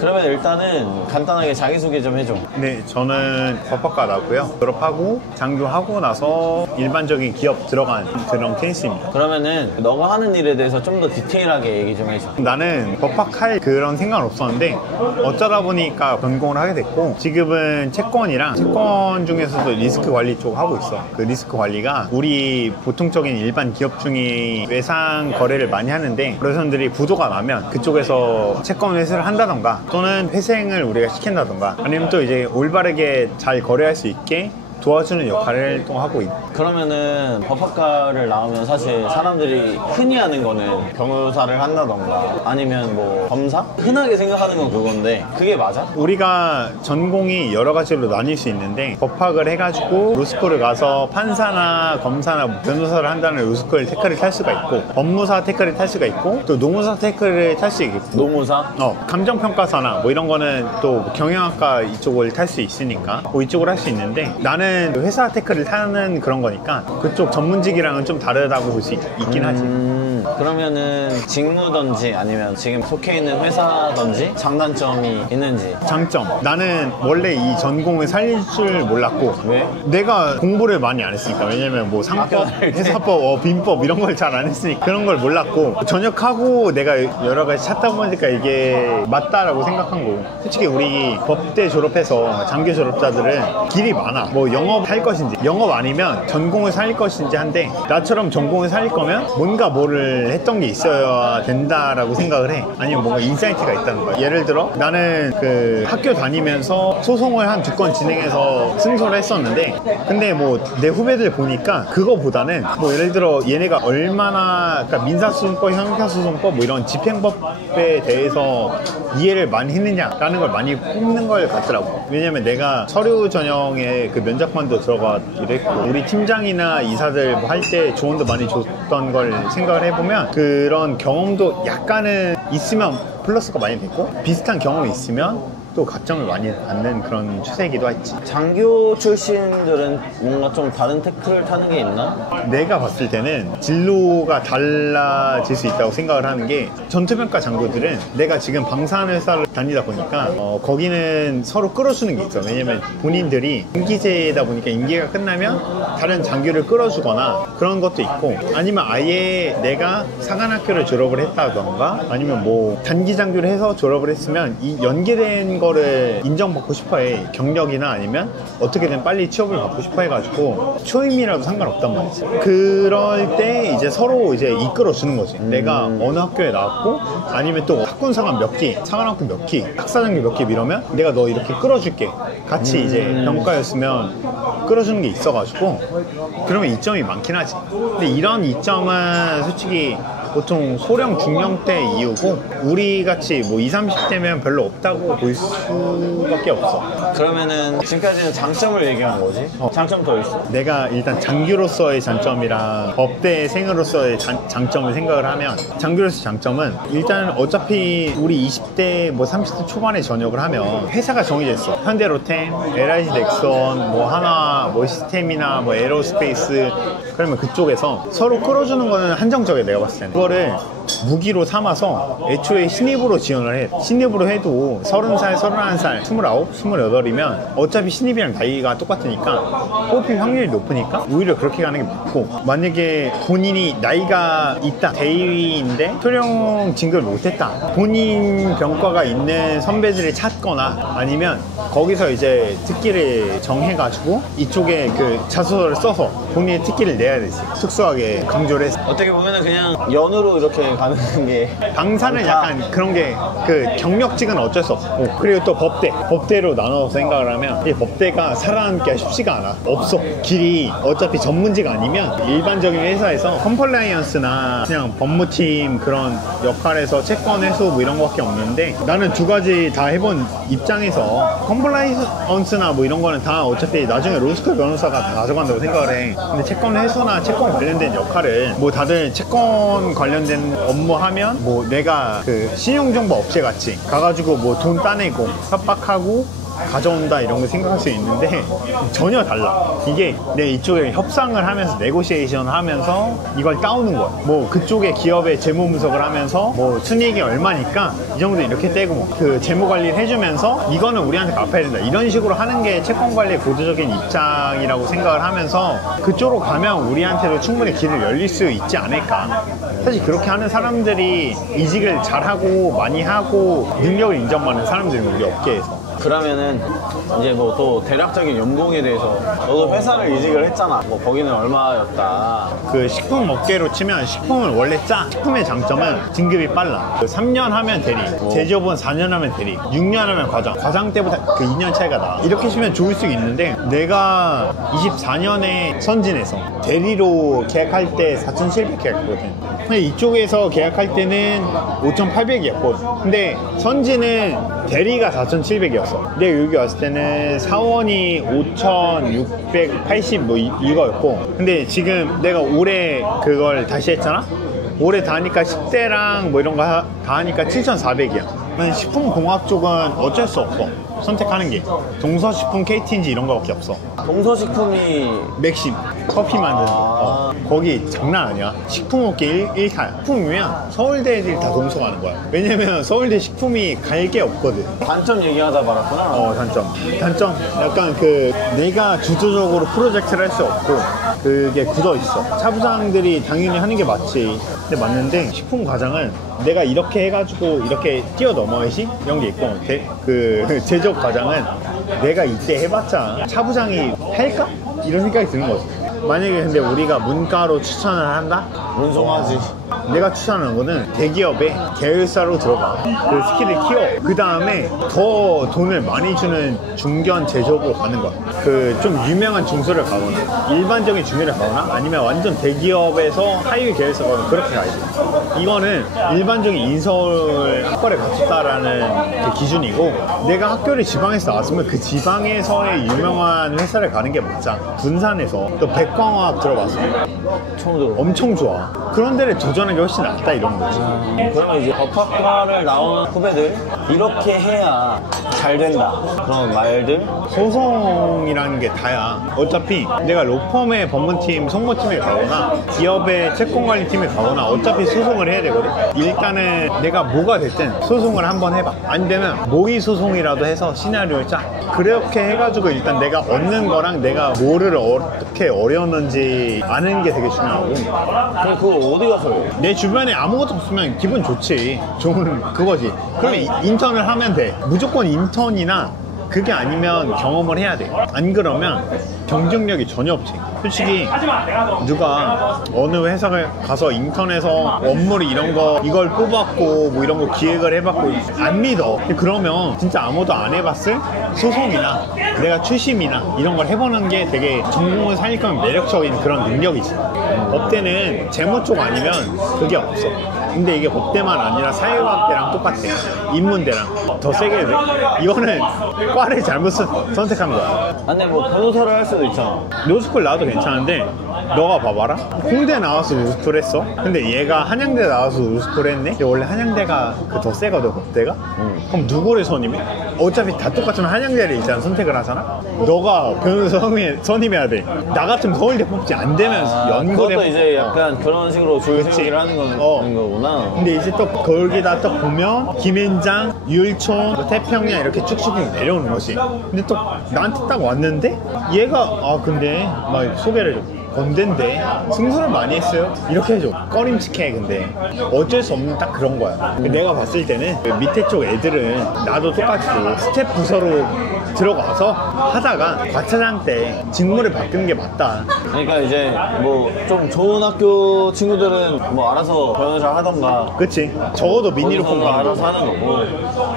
그러면 일단은 간단하게 자기소개 좀 해줘. 네, 저는 법학과 나왔고요. 졸업하고 장교하고 나서 일반적인 기업 들어간 그런 케이스입니다. 그러면은 너가 하는 일에 대해서 좀 더 디테일하게 얘기 좀 해줘. 나는 법학할 그런 생각은 없었는데 어쩌다 보니까 전공을 하게 됐고, 지금은 채권이랑 채권 중에서도 리스크 관리 쪽 하고 있어. 그 리스크 관리가 우리 보통적인 일반 기업 중에 외상 거래를 많이 하는데, 거래선들이 부도가 나면 그쪽에서 채권 회수를 한다던가 또는 회생을 우리가 시킨다던가, 아니면 또 이제 올바르게 잘 거래할 수 있게 도와주는 역할을 또 하고 있고. 그러면은 법학과를 나오면 사실 사람들이 흔히 하는 거는 변호사를 한다던가 아니면 뭐 검사? 흔하게 생각하는 건 그건데 그게 맞아? 우리가 전공이 여러 가지로 나뉠 수 있는데, 법학을 해가지고 로스쿨을 가서 판사나 검사나 변호사를 한다는 로스쿨 테크를 탈 수가 있고, 법무사 테크를 탈 수가 있고, 또 노무사 테크를 탈 수 있고. 노무사? 감정평가사나 뭐 이런 거는 또 경영학과 이쪽을 탈 수 있으니까 뭐 이쪽을 할 수 있는데, 나는 회사 테크를 타는 그런 거니까 그쪽 전문직이랑은 좀 다르다고 볼 수 있긴 하지. 그러면은 직무든지 아니면 지금 속해 있는 회사든지 장단점이 있는지. 장점, 나는 원래 이 전공을 살릴 줄 몰랐고. 왜? 내가 공부를 많이 안 했으니까. 왜냐면 뭐 상법, 회사법, 빈법 이런 걸 잘 안 했으니까 그런 걸 몰랐고, 전역하고 내가 여러 가지 찾다 보니까 이게 맞다라고 생각한 거고. 솔직히 우리 법대 졸업해서 장교 졸업자들은 길이 많아. 뭐 영업 할 것인지, 영업 아니면 전공을 살릴 것인지 한데, 나처럼 전공을 살릴 거면 뭔가 뭐를 했던 게 있어야 된다라고 생각을 해. 아니면 뭔가 인사이트가 있다는 거야. 예를 들어 나는 그 학교 다니면서 소송을 한 2건 진행해서 승소를 했었는데, 근데 뭐 내 후배들 보니까 그거보다는 뭐 예를 들어 얘네가 얼마나, 그러니까 민사소송법, 형사소송법 뭐 이런 집행법에 대해서 이해를 많이 했느냐라는 걸 많이 뽑는 걸 같더라고. 왜냐면 내가 서류 전형에 그 면접관도 들어가기도 했고, 우리 팀장이나 이사들 뭐 할 때 조언도 많이 줬던 걸 생각을 해보면 그런 경험도 약간은 있으면 플러스가 많이 됐고, 비슷한 경험이 있으면 또 가점을 많이 받는 그런 추세이기도 했지. 장교 출신들은 뭔가 좀 다른 테크를 타는 게 있나? 내가 봤을 때는 진로가 달라질 수 있다고 생각을 하는 게, 전투병과 장교들은 내가 지금 방산회사를 다니다 보니까 거기는 서로 끌어주는 게 있어. 왜냐면 본인들이 임기제다 보니까 임기가 끝나면 다른 장교를 끌어주거나 그런 것도 있고, 아니면 아예 내가 사관학교를 졸업을 했다던가 아니면 뭐 단기 장교를 해서 졸업을 했으면 이 연계된 거를 인정받고 싶어해. 경력이나 아니면 어떻게든 빨리 취업을 받고 싶어 해가지고 초임이라도 상관없단 말이지. 그럴 때 이제 서로 이제 이끌어 주는 거지. 내가 어느 학교에 나왔고, 아니면 또 학군사관 몇 기, 사관학교 몇 기, 학사장교 몇 기 이러면 내가 너 이렇게 끌어줄게. 같이 이제 병과였으면 끌어주는 게 있어가지고, 그러면 이점이 많긴 하지. 근데 이런 이점은 솔직히 보통 소령 중령 때 이유고, 우리 같이 뭐 20, 30대면 별로 없다고 볼 수밖에 없어. 그러면은 지금까지는 장점을 얘기한 거지? 장점 더 있어? 내가 일단 장교로서의 장점이랑 법대생으로서의 장점을 생각을 하면, 장교로서의 장점은 일단 어차피 우리 20대 뭐 30대 초반에 전역을 하면 회사가 정해져 있어. 현대로템, LIG 넥선, 뭐 하나, 뭐 시스템이나 뭐 에어로스페이스. 그러면 그쪽에서 서로 끌어주는 거는 한정적이야, 내가 봤을 때는. 그거를 무기로 삼아서 애초에 신입으로 지원을 해. 신입으로 해도 30살, 31살, 29, 28이면 어차피 신입이랑 나이가 똑같으니까 뽑힐 확률이 높으니까 오히려 그렇게 가는 게 맞고, 만약에 본인이 나이가 있다, 대위인데 소령 진급을 못했다, 본인 병과가 있는 선배들을 찾거나 아니면 거기서 이제 특기를 정해가지고 이쪽에 그 자소서를 써서 본인의 특기를 내야 되지. 특수하게 강조를 했어. 어떻게 보면은 그냥 연으로 이렇게 가는 게. 방사는 약간 그런 게, 그 경력직은 어쩔 수 없고, 그리고 또 법대로 나눠서 생각을 하면 이 법대가 살아남기가 쉽지가 않아. 없어. 길이 어차피 전문직 아니면 일반적인 회사에서 컴플라이언스나 그냥 법무팀 그런 역할에서 채권 회수 뭐 이런 거밖에 없는데, 나는 두 가지 다 해본 입장에서 컴플라이언스나 뭐 이런 거는 다 어차피 나중에 로스쿨 변호사가 다 가져간다고 생각을 해. 근데 채권 회수나 채권 관련된 역할을 뭐 다들 채권 관련된 업무하면 뭐 내가 그 신용정보 업체 같이 가가지고 뭐 돈 따내고 협박하고 가져온다 이런 거 생각할 수 있는데 전혀 달라. 이게 내 이쪽에 협상을 하면서 네고시에이션 하면서 이걸 따오는 거야. 뭐 그쪽에 기업의 재무 분석을 하면서 뭐 순이익이 얼마니까 이 정도 이렇게 떼고 뭐 그 재무 관리를 해주면서 이거는 우리한테 갚아야 된다 이런 식으로 하는 게 채권 관리의 고도적인 입장이라고 생각을 하면서 그쪽으로 가면 우리한테도 충분히 길을 열릴 수 있지 않을까. 사실 그렇게 하는 사람들이 이직을 잘하고 많이 하고 능력을 인정받는 사람들이 우리 업계에서. 그러면은 이제 뭐 또 대략적인 연봉에 대해서 너도 회사를 이직을 했잖아. 뭐 거기는 얼마였다. 그 식품 업계로 치면 식품은 원래 짜. 식품의 장점은 진급이 빨라. 그 3년 하면 대리, 제조업은 4년 하면 대리, 6년 하면 과장. 과장 때보다 그 2년 차이가 나. 이렇게 치면 좋을 수 있는데 내가 24년에 선진해서 대리로 계약할 때 4,700 계약했거든. 근데 이쪽에서 계약할 때는 5,800이었거든. 근데 선진은 대리가 4,700이었어. 근데 여기 왔을 때는 사원이 5,680 뭐 이거였고, 근데 지금 내가 올해 그걸 다시 했잖아? 올해 다 하니까 10대랑 뭐 이런 거 다 하니까 7,400이야. 식품공학 쪽은 어쩔 수 없어. 선택하는 게 동서식품 KT인지 이런 거밖에 없어. 동서식품이 맥심 커피 만드는 거. 거기 장난 아니야. 식품업계 1타야. 식품이면 서울대 애들이 다 동서 가는 거야. 왜냐면 서울대 식품이 갈 게 없거든. 단점 얘기하다 말았구나. 단점 약간 그 내가 주도적으로 프로젝트를 할 수 없고 그게 굳어 있어. 차부장들이 당연히 하는 게 맞지. 근데 맞는데 식품 과장은 내가 이렇게 해가지고 이렇게 뛰어넘어야지 이런 게 있고, 그 제조업 과장은 내가 이때 해봤자 차부장이 할까? 이런 생각이 드는 거지. 만약에 근데 우리가 문과로 추천을 한다? 운송하지. 내가 추천하는 거는 대기업에 계열사로 들어가. 그 스킬을 키워. 그 다음에 더 돈을 많이 주는 중견 제조업으로 가는 거야. 그 좀 유명한 중소를 가거나 일반적인 중소를 가거나 아니면 완전 대기업에서 하이위 계열사 가거나 그렇게 가야 돼. 이거는 일반적인 인서울 학과를 갖췄다라는 그 기준이고, 내가 학교를 지방에서 나왔으면 그 지방에서의 유명한 회사를 가는 게 맞자. 군산에서 또 백광화학 들어봤어? 처음 들어. 엄청 좋아. 그런 데를 도전하는 게 훨씬 낫다 이런 거지. 그러면 이제 법학과를 나오는 후배들 이렇게 해야 잘 된다 그런 말들. 소송이라는 게 다야. 어차피 내가 로펌의 법무팀, 송무팀에 가거나 기업의 채권관리팀에 가거나 어차피 소송을 해야 되거든. 일단은 내가 뭐가 됐든 소송을 한번 해봐. 안 되면 모의 소송이라도 해서 시나리오를 짜. 그렇게 해가지고 일단 내가 얻는 거랑 내가 뭐를 어떻게 어려웠는지 아는 게 되게 중요하고. 그럼 그거 어디 가서 해? 내 주변에 아무것도 없으면 기분 좋지. 좋은 그거지. 그러면 인턴을 하면 돼. 무조건 인턴이나 그게 아니면 경험을 해야 돼. 안 그러면 경쟁력이 전혀 없지. 솔직히 누가 어느 회사에 가서 인턴에서 업무를 이런 거 이걸 뽑았고 뭐 이런 거 기획을 해봤고 안 믿어. 그러면 진짜 아무도 안 해봤을 소송이나 내가 추심이나 이런 걸 해보는 게 되게 전공을 살릴 거면 매력적인 그런 능력이지. 법대는 재무 쪽 아니면 그게 없어. 근데 이게 법대만 아니라 사회과학대랑 똑같아. 인문대랑 더 세게 해야 돼. 이거는 과를 잘못 선택한 거야. 근데 뭐 변호사를 할 수도 있잖아. 로스쿨 나와도 괜찮은데 너가 봐봐라. 홍대 나와서 로스쿨 했어. 근데 얘가 한양대 나와서 로스쿨 했네. 근데 원래 한양대가 그 더 세거든 법대가. 그럼 누구를 선임해? 어차피 다 똑같으면 한양대를 일단 선택을 하잖아. 너가 변호사 선임해야 돼. 나 같으면 서울대 뽑지. 안 되면 연고대. 그것도 이제 약간 그런 식으로 줄세우기를 하는 거구나. 근데 이제 또 거기다 또 보면 김앤장, 유일촌, 뭐 태평양 이렇게 쭉쭉 내려오는 거지. 근데 또 나한테 딱 왔는데 얘가 근데 막 소개를 해줘. 건대인데 승소를 많이 했어요. 이렇게 해줘. 꺼림칙해. 근데 어쩔 수 없는 딱 그런 거야. 내가 봤을 때는 그 밑에 쪽 애들은 나도 똑같이 스텝 부서로 들어가서 하다가 과차장 때 직무를 바꾸는 게 맞다. 그러니까 이제 뭐 좀 좋은 학교 친구들은 뭐 알아서 변호사 하던가. 그치. 적어도 미니로 거기서 뽑는 알아서 하는 거고,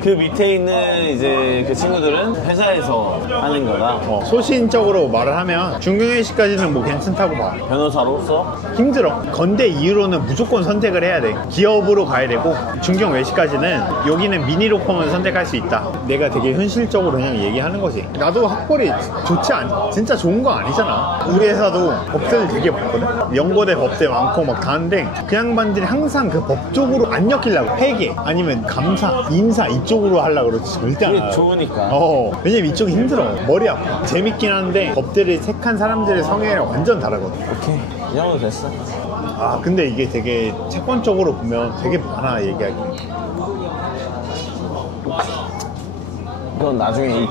그 밑에 있는 이제 그 친구들은 회사에서 하는 거다. 소신적으로 말을 하면 중경외시까지는 뭐 괜찮다 않다고 봐. 변호사로서 힘들어. 건대 이후로는 무조건 선택을 해야 돼. 기업으로 가야 되고 중경 외시까지는 여기는 미니로펌을 선택할 수 있다. 내가 되게 현실적으로 그냥 얘기하는 거지. 나도 학벌이 진짜 좋은 거 아니잖아. 우리 회사도 법대들 되게 많거든. 연고대 법대 많고 막 다 하는데 그 양반들이 항상 그 법 쪽으로 안 엮이려고 회계 아니면 감사, 인사 이쪽으로 하려고 그러지. 절대 안 그게 하고. 좋으니까. 왜냐면 이쪽이 힘들어. 머리 아파. 재밌긴 한데 법대를 택한 사람들의 성향이랑 완전 다르거든. 오케이, 이 정도 됐어. 아 근데 이게 되게 채권적으로 보면 되게 많아 얘기하기. 이건 나중에 이